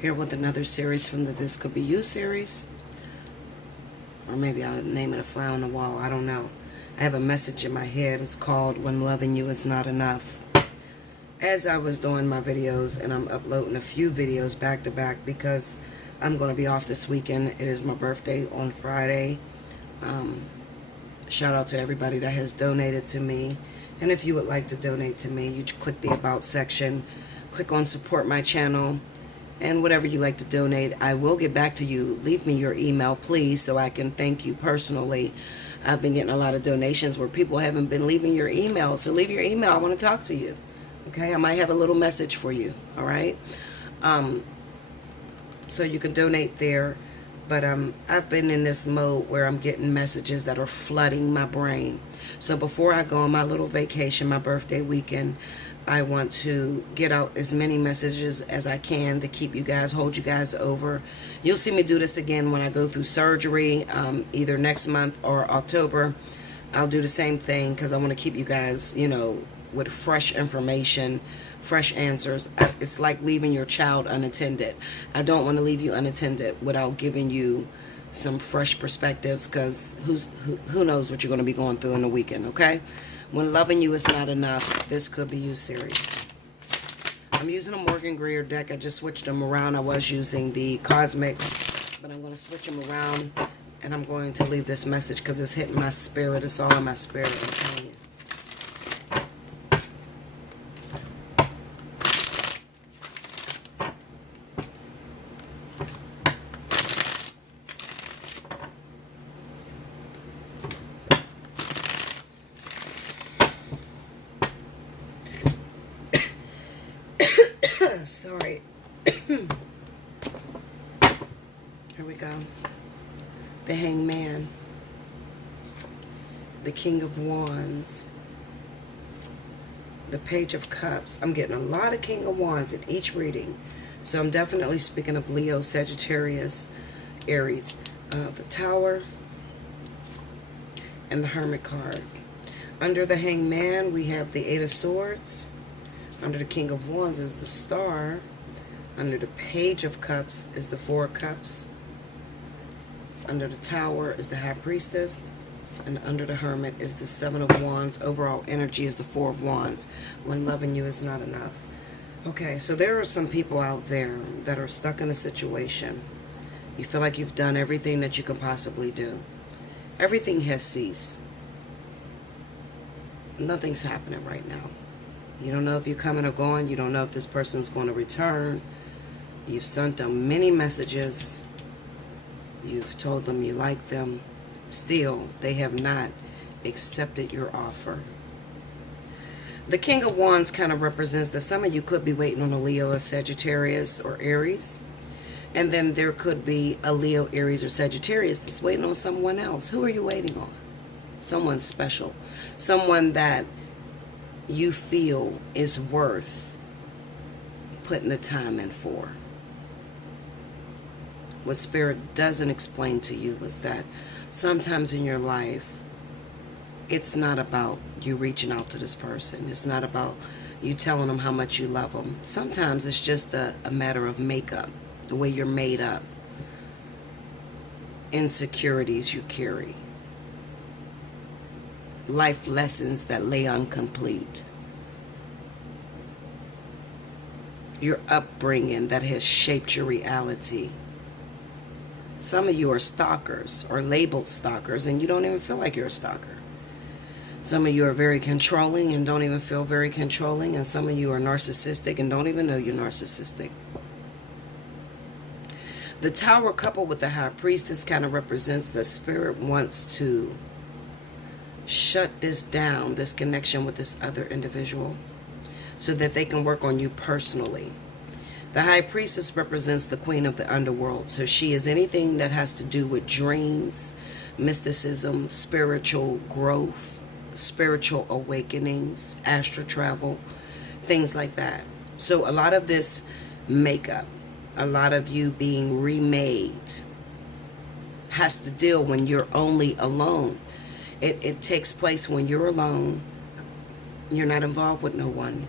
Here with another series from the This Could Be You series. Or maybe I'll name it a fly on the wall. I don't know. I have a message in my head. It's called When Loving You Is Not Enough. As I was doing my videos, and I'm uploading a few videos back to back because I'm going to be off this weekend. It is my birthday on Friday. Shout out to everybody that has donated to me. And if you would like to donate to me, you click the About section. Click on Support My Channel. And whatever you like to donate, I will get back to you. Leave me your email, please, so I can thank you personally. I've been getting a lot of donations where people haven't been leaving your email. So leave your email. I want to talk to you. Okay? I might have a little message for you. All right? So you can donate there. But I've been in this mode where I'm getting messages that are flooding my brain. So before I go on my little vacation, my birthday weekend, I want to get out as many messages as I can to keep you guys, hold you guys over. You'll see me do this again when I go through surgery, either next month or October. I'll do the same thing because I want to keep you guys, you know, with fresh information, fresh answers. It's like leaving your child unattended. I don't want to leave you unattended without giving you some fresh perspectives, because who knows what you're going to be going through in the weekend, okay? When Loving You Is Not Enough, This Could Be You series. I'm using a Morgan Greer deck. I just switched them around. I was using the Cosmic, but I'm going to switch them around, and I'm going to leave this message because it's hitting my spirit. It's all in my spirit, I'm telling you. Sorry. Here we go. The Hangman. The King of Wands. The Page of Cups. I'm getting a lot of King of Wands in each reading. So I'm definitely speaking of Leo, Sagittarius, Aries. The Tower. And the Hermit card. Under the Hangman, we have the Eight of Swords. Under the King of Wands is the Star. Under the Page of Cups is the Four of Cups. Under the Tower is the High Priestess. And under the Hermit is the Seven of Wands. Overall energy is the Four of Wands. When loving you is not enough. Okay, so there are some people out there that are stuck in a situation. You feel like you've done everything that you can possibly do. Everything has ceased. Nothing's happening right now. You don't know if you're coming or going. You don't know if this person's going to return. You've sent them many messages. You've told them you like them. Still, they have not accepted your offer. The King of Wands kind of represents that some of you could be waiting on a Leo, a Sagittarius, or Aries. And then there could be a Leo, Aries, or Sagittarius that's waiting on someone else. Who are you waiting on? Someone special. Someone that you feel is worth putting the time in for. What Spirit doesn't explain to you is that sometimes in your life, it's not about you reaching out to this person. It's not about you telling them how much you love them. Sometimes it's just a matter of makeup, the way you're made up, insecurities you carry, life lessons that lay incomplete, your upbringing that has shaped your reality. Some of you are stalkers or labeled stalkers, and you don't even feel like you're a stalker. Some of you are very controlling and don't even feel very controlling, and some of you are narcissistic and don't even know you're narcissistic. The Tower coupled with the High Priestess kind of represents the Spirit wants to shut this down, this connection with this other individual, so that they can work on you personally. The High Priestess represents the Queen of the Underworld. So she is anything that has to do with dreams, mysticism, spiritual growth, spiritual awakenings, astral travel, things like that. So a lot of this makeup, a lot of you being remade, has to deal when you're only alone. It takes place when you're alone. You're not involved with no one.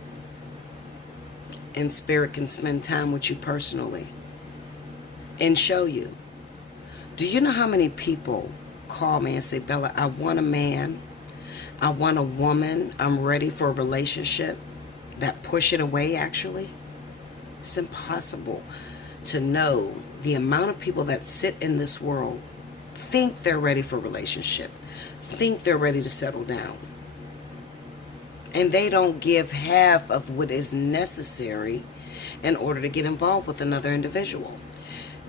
And Spirit can spend time with you personally. and show you. Do you know how many people call me and say, Bella, I want a man, I want a woman, I'm ready for a relationship, that push it away actually? It's impossible to know the amount of people that sit in this world, think they're ready for a relationship, think they're ready to settle down. And they don't give half of what is necessary in order to get involved with another individual.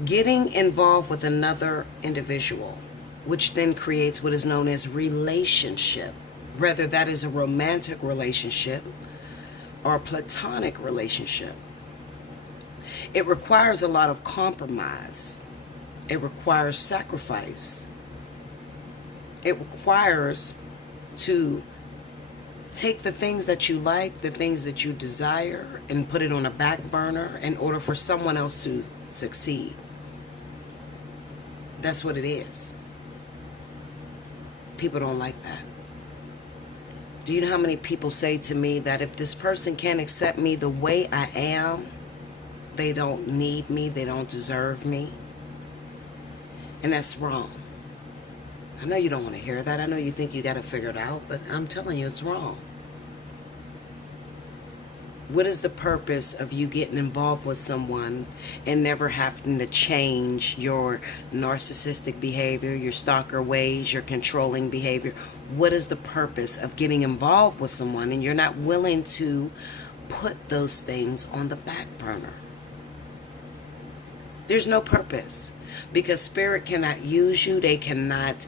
Getting involved with another individual, which then creates what is known as relationship, whether that is a romantic relationship or a platonic relationship. It requires a lot of compromise. It requires sacrifice. It requires to take the things that you like, the things that you desire, and put it on a back burner in order for someone else to succeed. That's what it is. People don't like that. Do you know how many people say to me that if this person can't accept me the way I am, they don't need me, they don't deserve me? And that's wrong. I know you don't want to hear that. I know you think you got to figure it out, but I'm telling you, it's wrong. What is the purpose of you getting involved with someone and never having to change your narcissistic behavior, your stalker ways, your controlling behavior? What is the purpose of getting involved with someone and you're not willing to put those things on the back burner? There's no purpose, because spirit cannot use you. They cannot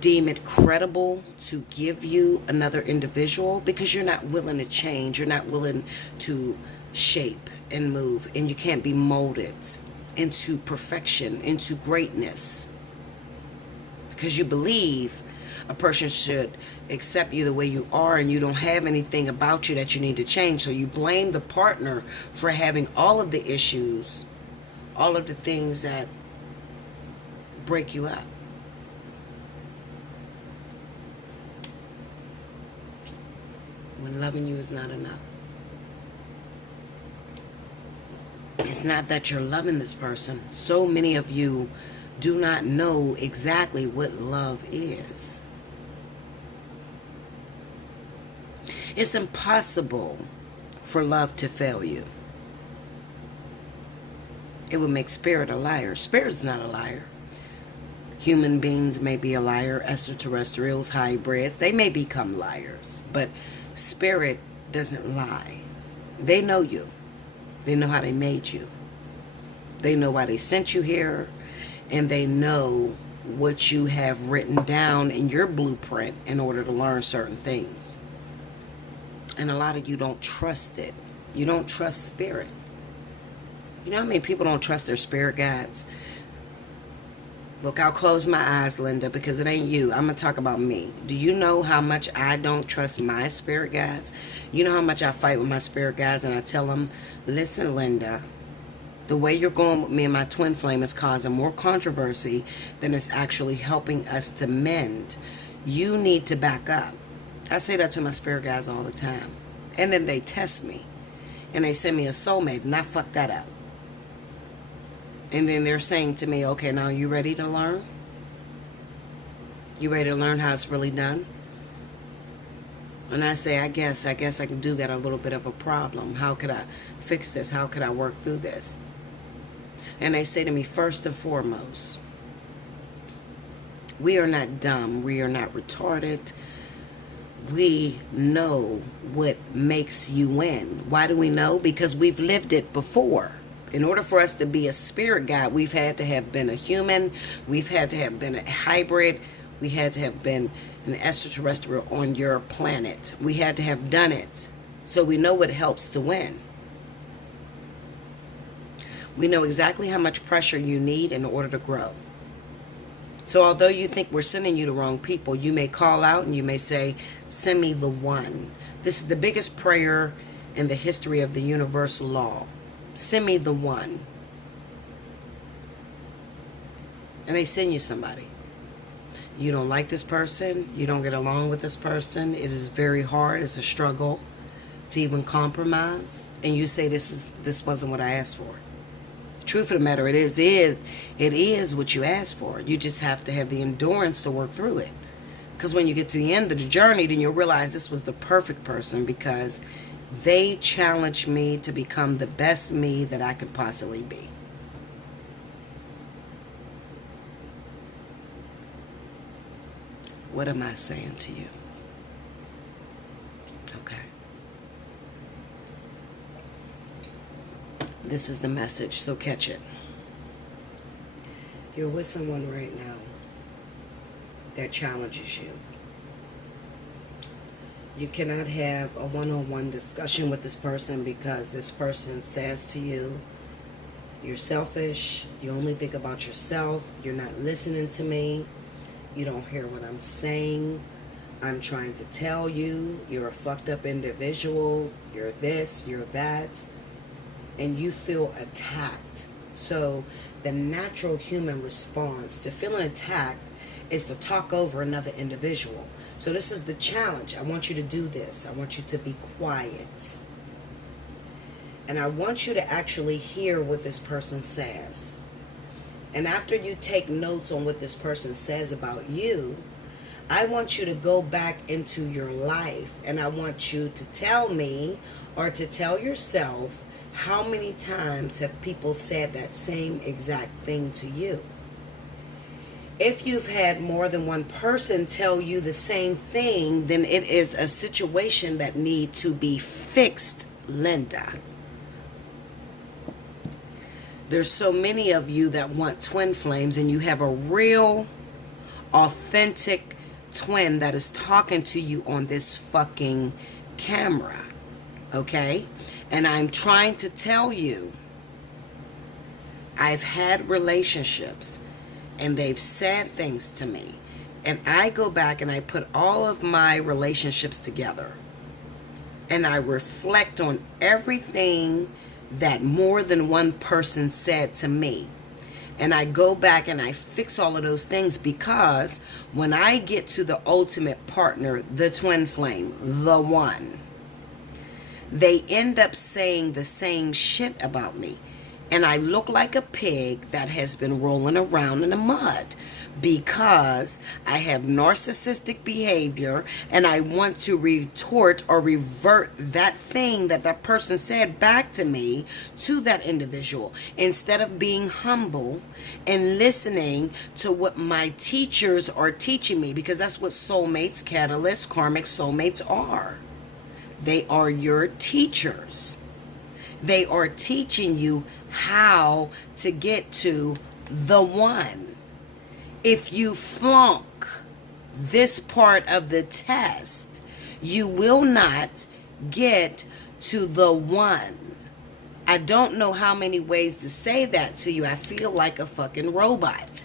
deem it credible to give you another individual, because you're not willing to change. You're not willing to shape and move, and you can't be molded into perfection, into greatness, because you believe a person should accept you the way you are, and you don't have anything about you that you need to change. So you blame the partner for having all of the issues, all of the things that break you up. When loving you is not enough. It's not that you're loving this person. So many of you do not know exactly what love is. It's impossible for love to fail you. It would make spirit a liar. Spirit's not a liar. Human beings may be a liar. Extraterrestrials, hybrids, they may become liars. But spirit doesn't lie. They know you. They know how they made you. They know why they sent you here. And they know what you have written down in your blueprint in order to learn certain things. And a lot of you don't trust it. You don't trust spirit. You know how many people don't trust their spirit guides? Look, I'll close my eyes, Linda, because it ain't you. I'm going to talk about me. Do you know how much I don't trust my spirit guides? You know how much I fight with my spirit guides, and I tell them, listen, Linda, the way you're going with me and my twin flame is causing more controversy than it's actually helping us to mend. You need to back up. I say that to my spirit guides all the time. And then they test me. And they send me a soulmate, and I fuck that up. And then they're saying to me, okay, now you ready to learn? You ready to learn how it's really done? And I say, I guess I do got a little bit of a problem. How could I fix this? How could I work through this? And they say to me, first and foremost, we are not dumb. We are not retarded. We know what makes you win. Why do we know? Because we've lived it before. In order for us to be a spirit guide, we've had to have been a human. We've had to have been a hybrid. We had to have been an extraterrestrial on your planet. We had to have done it. So we know what helps to win. We know exactly how much pressure you need in order to grow. So although you think we're sending you the wrong people, you may call out and you may say, send me the one. This is the biggest prayer in the history of the universal law. Send me the one. And they send you somebody. You don't like this person. You don't get along with this person. It is very hard. It's a struggle to even compromise. And you say, this wasn't what I asked for. Truth of the matter, it is what you asked for. You just have to have the endurance to work through it. Because when you get to the end of the journey, then you'll realize this was the perfect person, because they challenged me to become the best me that I could possibly be. What am I saying to you? Okay. This is the message, so catch it. You're with someone right now that challenges you. You cannot have a one-on-one discussion with this person because this person says to you, you're selfish, you only think about yourself, you're not listening to me, you don't hear what I'm saying, I'm trying to tell you, you're a fucked up individual, you're this, you're that, and you feel attacked. So the natural human response to feeling attacked is to talk over another individual. So this is the challenge. I want you to do this. I want you to be quiet. And I want you to actually hear what this person says. And after you take notes on what this person says about you, I want you to go back into your life. And I want you to tell me, or to tell yourself, how many times have people said that same exact thing to you? If you've had more than one person tell you the same thing, then it is a situation that needs to be fixed, Linda. There's so many of you that want twin flames, and you have a real, authentic twin that is talking to you on this fucking camera, okay? And I'm trying to tell you, I've had relationships, and they've said things to me. And I go back and I put all of my relationships together. And I reflect on everything that more than one person said to me. And I go back and I fix all of those things, because when I get to the ultimate partner, the twin flame, the one, they end up saying the same shit about me. And I look like a pig that has been rolling around in the mud, because I have narcissistic behavior, and I want to retort or revert that thing that that person said back to me to that individual, instead of being humble and listening to what my teachers are teaching me, because that's what soulmates, catalysts, karmic soulmates are. They are your teachers. They are teaching you how to get to the one. If you flunk this part of the test, you will not get to the one. I don't know how many ways to say that to you. I feel like a fucking robot.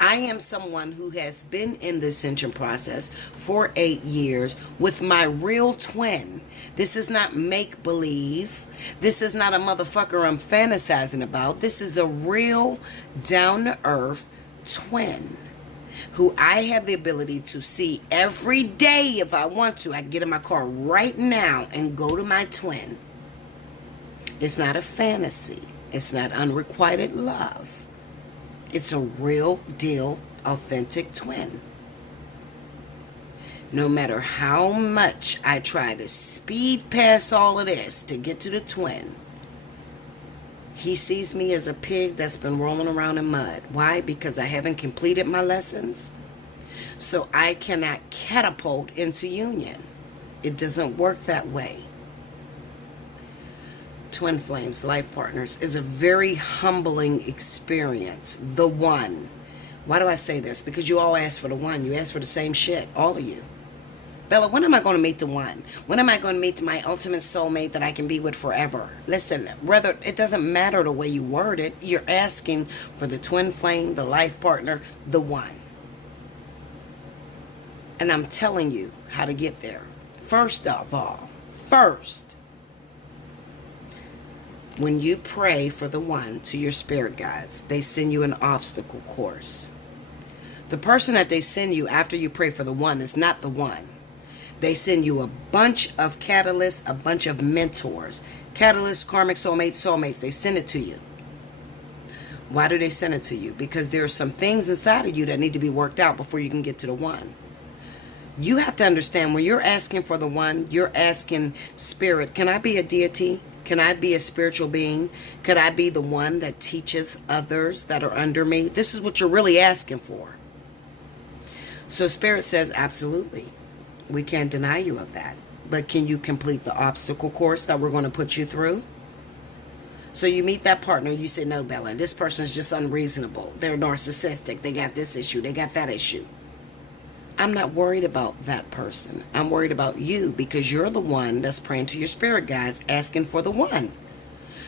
I am someone who has been in the ascension process for 8 years with my real twin. This is not make-believe. This is not a motherfucker I'm fantasizing about. This is a real, down-to-earth twin who I have the ability to see every day if I want to. I can get in my car right now and go to my twin. It's not a fantasy. It's not unrequited love. It's a real deal, authentic twin. No matter how much I try to speed past all of this to get to the twin, he sees me as a pig that's been rolling around in mud. Why? Because I haven't completed my lessons. So I cannot catapult into union. It doesn't work that way. Twin flames, life partners, is a very humbling experience. The one. Why do I say this? Because you all ask for the one. You ask for the same shit. All of you. Bella, when am I going to meet the one? When am I going to meet my ultimate soulmate that I can be with forever? Listen, whether it doesn't matter the way you word it, you're asking for the twin flame, the life partner, the one. And I'm telling you how to get there. First of all, when you pray for the one to your spirit guides, they send you an obstacle course. The person that they send you after you pray for the one is not the one. They send you a bunch of catalysts, a bunch of mentors. Catalysts, karmic soulmates, they send it to you. Why do they send it to you? Because there are some things inside of you that need to be worked out before you can get to the one. You have to understand, when you're asking for the one, you're asking spirit, can I be a deity? Can I be a spiritual being? Could I be the one that teaches others that are under me? This is what you're really asking for. So spirit says, absolutely. We can't deny you of that. But can you complete the obstacle course that we're going to put you through? So you meet that partner, you say, no, Bella, this person's just unreasonable. They're narcissistic. They got this issue. They got that issue. I'm not worried about that person. I'm worried about you, because you're the one that's praying to your spirit guides, asking for the one.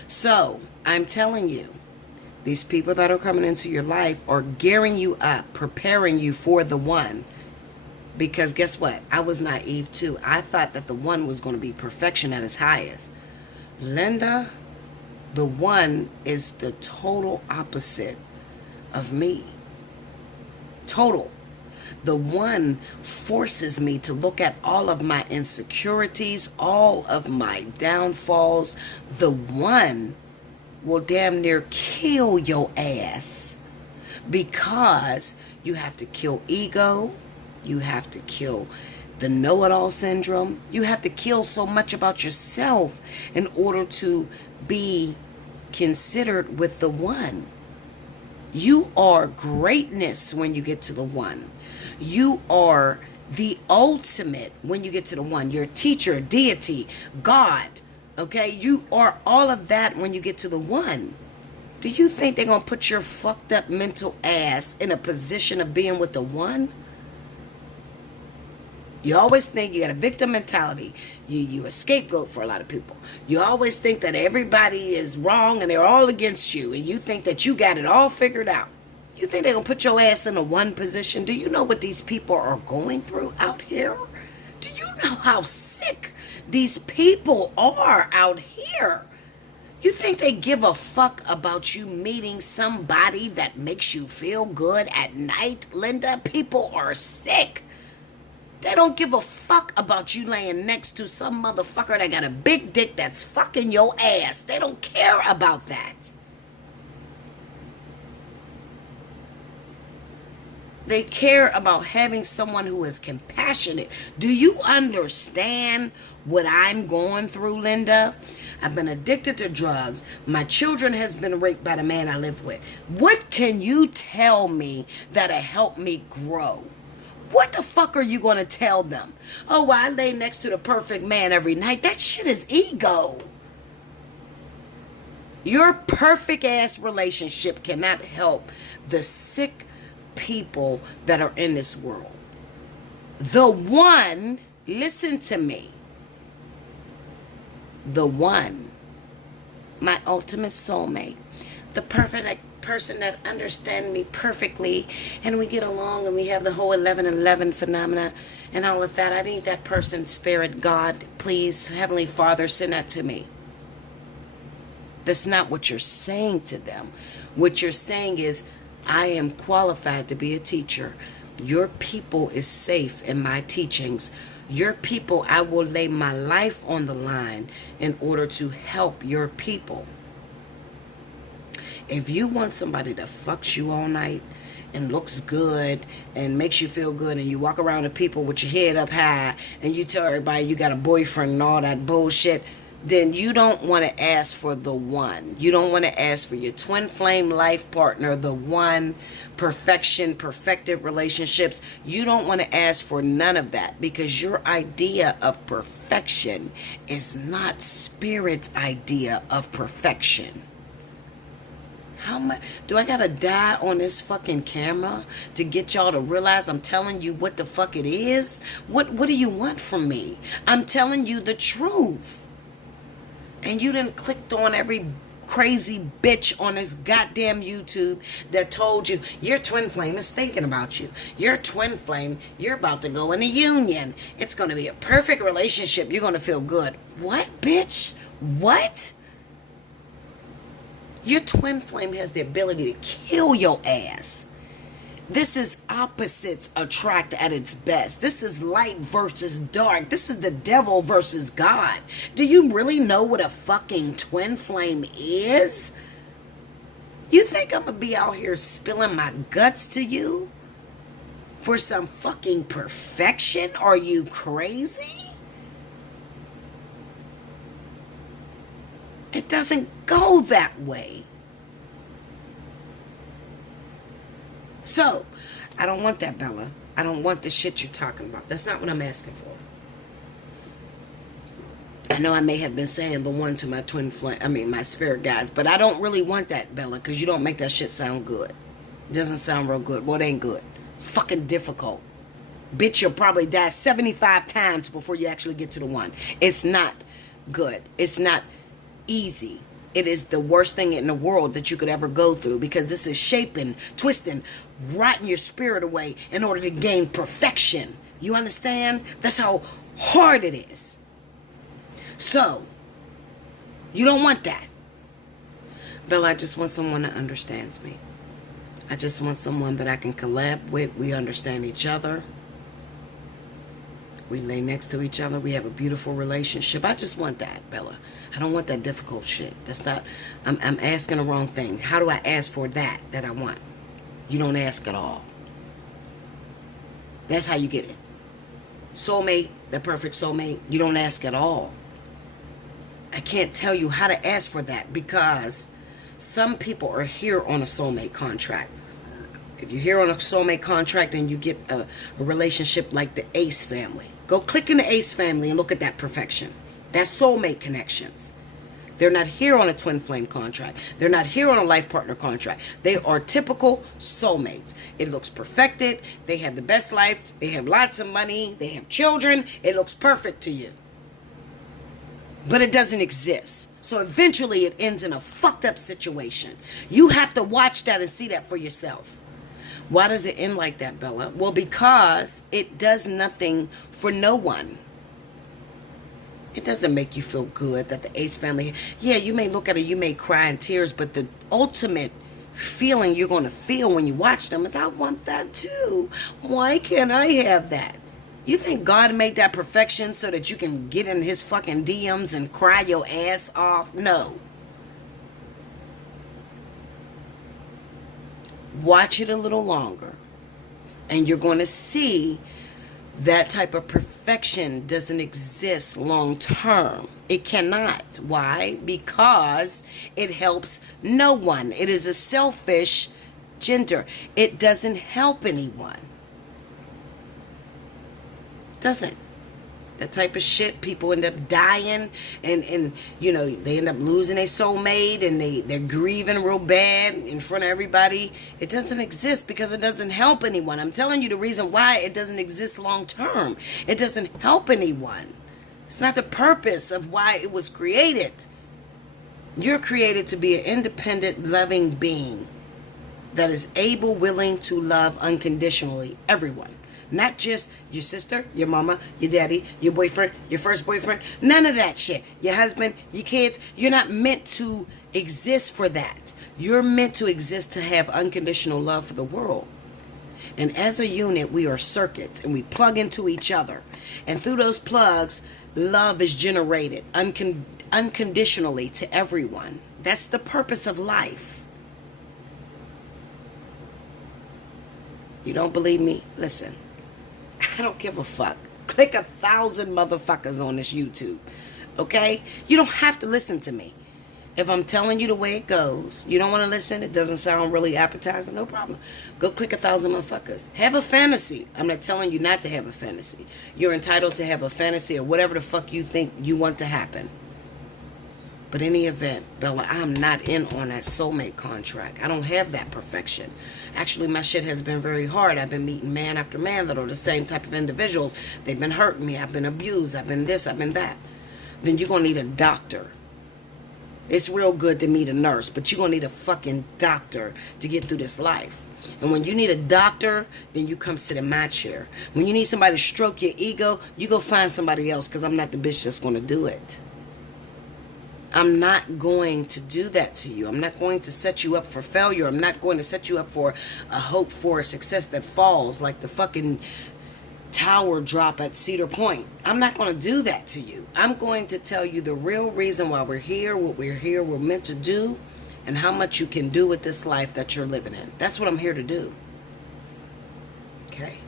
So I'm telling you, these people that are coming into your life are gearing you up, preparing you for the one. Because guess what? I was naive too. I thought that the one was going to be perfection at its highest. Linda, the one is the total opposite of me. Total. The one forces me to look at all of my insecurities, all of my downfalls. The one will damn near kill your ass, because you have to kill ego. You have to kill the know-it-all syndrome. You have to kill so much about yourself in order to be considered with the one. You are greatness when you get to the one. You are the ultimate when you get to the one. You're a teacher, deity, God. Okay? You are all of that when you get to the one. Do you think they're going to put your fucked up mental ass in a position of being with the one? You always think you got a victim mentality. You a scapegoat for a lot of people. You always think that everybody is wrong and they're all against you. And you think that you got it all figured out. You think they're going to put your ass in a one position? Do you know what these people are going through out here? Do you know how sick these people are out here? You think they give a fuck about you meeting somebody that makes you feel good at night, Linda? People are sick. They don't give a fuck about you laying next to some motherfucker that got a big dick that's fucking your ass. They don't care about that. They care about having someone who is compassionate. Do you understand what I'm going through, Linda? I've been addicted to drugs. My children has been raped by the man I live with. What can you tell me that'll help me grow? What the fuck are you going to tell them? Oh, well, I lay next to the perfect man every night. That shit is ego. Your perfect ass relationship cannot help the sick people that are in this world. The one, listen to me. The one, my ultimate soulmate, the perfect person that understands me perfectly, and we get along and we have the whole 11:11 phenomena and all of that. I need that person, spirit, God, please, Heavenly Father, send that to me. That's not what you're saying to them. What you're saying is, I am qualified to be a teacher. Your people is safe in my teachings. Your people, I will lay my life on the line in order to help your people. If you want somebody that fucks you all night and looks good and makes you feel good, and you walk around to people with your head up high and you tell everybody you got a boyfriend and all that bullshit, then you don't want to ask for the one. You don't want to ask for your twin flame life partner, the one, perfection, perfected relationships. You don't want to ask for none of that, because your idea of perfection is not spirit's idea of perfection. How much do I gotta die on this fucking camera to get y'all to realize I'm telling you what the fuck it is? What do you want from me? I'm telling you the truth. And you done clicked on every crazy bitch on this goddamn YouTube that told you your twin flame is thinking about you. Your twin flame, you're about to go in a union. It's going to be a perfect relationship. You're going to feel good. What, bitch? What? Your twin flame has the ability to kill your ass. This is opposites attract at its best. This is light versus dark. This is the devil versus God. Do you really know what a fucking twin flame is? You think I'm going to be out here spilling my guts to you for some fucking perfection? Are you crazy? It doesn't go that way. So, I don't want that, Bella. I don't want the shit you're talking about. That's not what I'm asking for. I know I may have been saying the one to my my spirit guides, but I don't really want that, Bella, because you don't make that shit sound good. It doesn't sound real good. Well, it ain't good. It's fucking difficult. Bitch, you'll probably die 75 times before you actually get to the one. It's not good. It's not easy. It is the worst thing in the world that you could ever go through, because this is shaping, twisting, rotting your spirit away in order to gain perfection. You understand? That's how hard it is. So, you don't want that. Bella, I just want someone that understands me. I just want someone that I can collab with. We understand each other. We lay next to each other. We have a beautiful relationship. I just want that, Bella. I don't want that difficult shit. That's not, I'm asking the wrong thing. How do I ask for that I want? You don't ask at all. That's how you get it. Soulmate, the perfect soulmate, you don't ask at all. I can't tell you how to ask for that, because some people are here on a soulmate contract. If you're here on a soulmate contract and you get a relationship like the Ace family, go click in the Ace family and look at that perfection. That's soulmate connections. They're not here on a twin flame contract. They're not here on a life partner contract. They are typical soulmates. It looks perfected. They have the best life. They have lots of money. They have children. It looks perfect to you. But it doesn't exist. So eventually it ends in a fucked up situation. You have to watch that and see that for yourself. Why does it end like that, Bella? Well, because it does nothing for no one. It doesn't make you feel good that the Ace family, yeah, you may look at it, you may cry in tears, but the ultimate feeling you're going to feel when you watch them is, I want that too. Why can't I have that? You think God made that perfection so that you can get in his fucking DMs and cry your ass off? No. Watch it a little longer, and you're going to see that type of perfection doesn't exist long term. It cannot. Why? Because it helps no one. It is a selfish gender. It doesn't help anyone. Doesn't. That type of shit, people end up dying, and you know, they end up losing their soulmate, and they're grieving real bad in front of everybody. It doesn't exist because it doesn't help anyone. I'm telling you the reason why it doesn't exist long term. It doesn't help anyone. It's not the purpose of why it was created. You're created to be an independent, loving being that is able, willing to love unconditionally everyone. Not just your sister, your mama, your daddy, your boyfriend, your first boyfriend. None of that shit. Your husband, your kids. You're not meant to exist for that. You're meant to exist to have unconditional love for the world. And as a unit, we are circuits, and we plug into each other. And through those plugs, love is generated unconditionally to everyone. That's the purpose of life. You don't believe me? Listen. I don't give a fuck. Click 1,000 motherfuckers on this YouTube. Okay? You don't have to listen to me. If I'm telling you the way it goes, you don't want to listen, it doesn't sound really appetizing, no problem. Go click 1,000 motherfuckers. Have a fantasy. I'm not telling you not to have a fantasy. You're entitled to have a fantasy or whatever the fuck you think you want to happen. But in the event, Bella, I'm not in on that soulmate contract. I don't have that perfection. Actually, my shit has been very hard. I've been meeting man after man that are the same type of individuals. They've been hurting me. I've been abused. I've been this. I've been that. Then you're going to need a doctor. It's real good to meet a nurse, but you're going to need a fucking doctor to get through this life. And when you need a doctor, then you come sit in my chair. When you need somebody to stroke your ego, you go find somebody else, because I'm not the bitch that's going to do it. I'm not going to do that to you. I'm not going to set you up for failure. I'm not going to set you up for a hope for a success that falls like the fucking tower drop at Cedar Point. I'm not going to do that to you. I'm going to tell you the real reason why we're here, what we're here, we're meant to do, and how much you can do with this life that you're living in. That's what I'm here to do. Okay?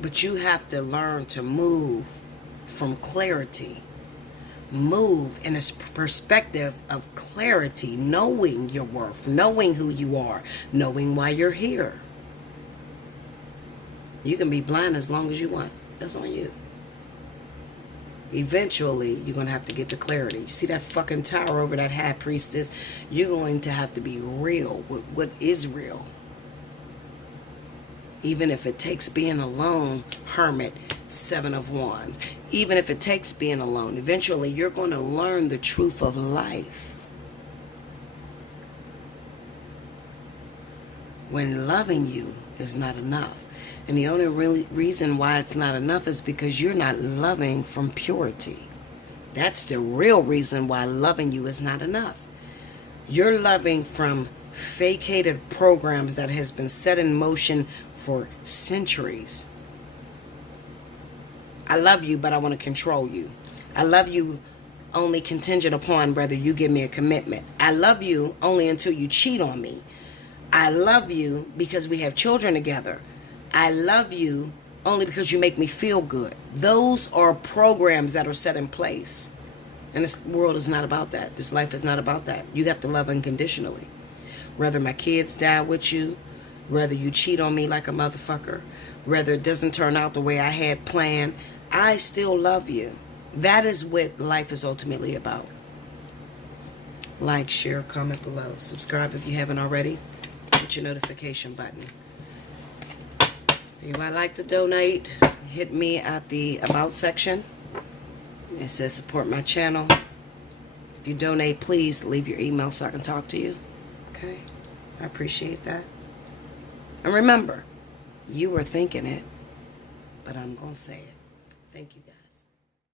But you have to learn to move from clarity. Move in a perspective of clarity, knowing your worth, knowing who you are, knowing why you're here. You can be blind as long as you want. That's on you. Eventually, you're going to have to get to clarity. You see that fucking tower over that high priestess? You're going to have to be real with what is real. Even if it takes being alone, hermit, 7 of Wands. Even if it takes being alone, eventually you're going to learn the truth of life. When loving you is not enough. And the only reason why it's not enough is because you're not loving from purity. That's the real reason why loving you is not enough. You're loving from fakeated programs that has been set in motion for centuries. I love you, but I want to control you. I love you only contingent upon whether you give me a commitment. I love you only until you cheat on me. I love you because we have children together. I love you only because you make me feel good. Those are programs that are set in place. And this world is not about that. This life is not about that. You have to love unconditionally. Whether my kids die with you, whether you cheat on me like a motherfucker, whether it doesn't turn out the way I had planned, I still love you. That is what life is ultimately about. Like, share, comment below. Subscribe if you haven't already. Hit your notification button. If you would like to donate, hit me at the About section. It says support my channel. If you donate, please leave your email so I can talk to you. Okay? I appreciate that. And remember, you were thinking it, but I'm going to say it. Thank you, guys.